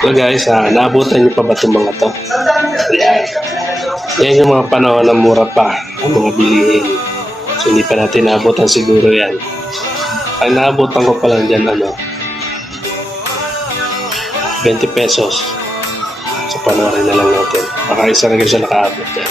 So guys, naabutan niyo pa ba itong mga to? Yan. Yan yung mga panahon na mura pa ang mga bilihin. So hindi pa natin naabutan siguro yan. Ang naabutan ko pa lang dyan, 20 pesos. So panoorin na lang natin. Baka isa na siya nakaabot yan.